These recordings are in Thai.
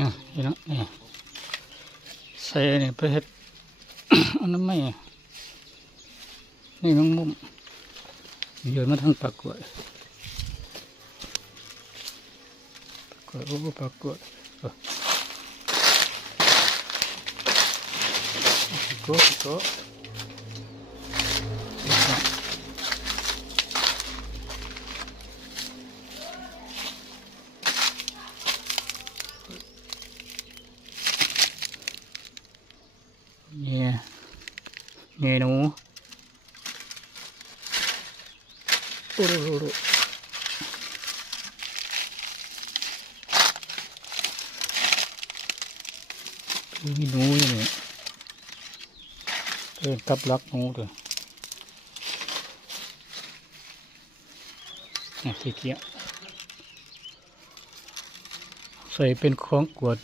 นี่นะนี่ใส่เนี่ยไปเฮ็ด อันนั้นไม่นี่น้องมุมโยนมาทางปากกล้วยโอ้ปากกล้วยก็เนี่ยเมนูโอ้โหมีหนูอย่างนี้กับลักหนูเลยที่เกี้ยใส่เป็นของกวด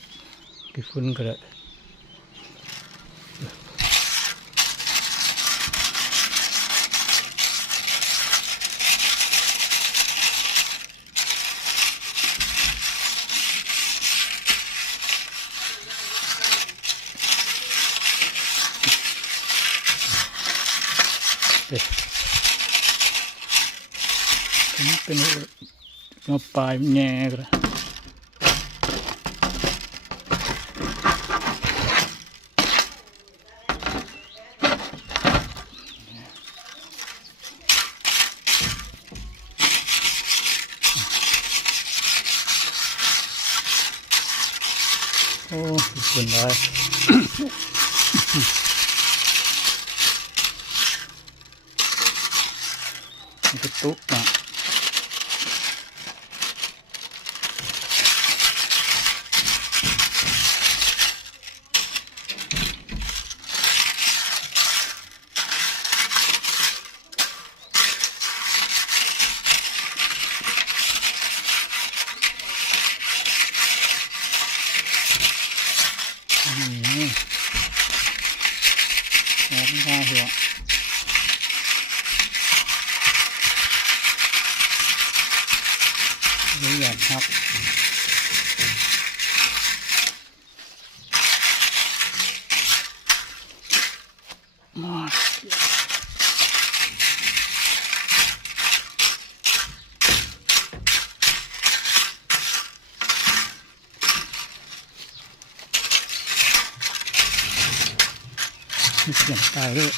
กี่ฝุ่นก็ได้เป็นหัวปลายแง่กันโอ้เป็นไรมันจะตุ๊กอ่ะได้หัวนี่อยากครับมาเสียงตายเลย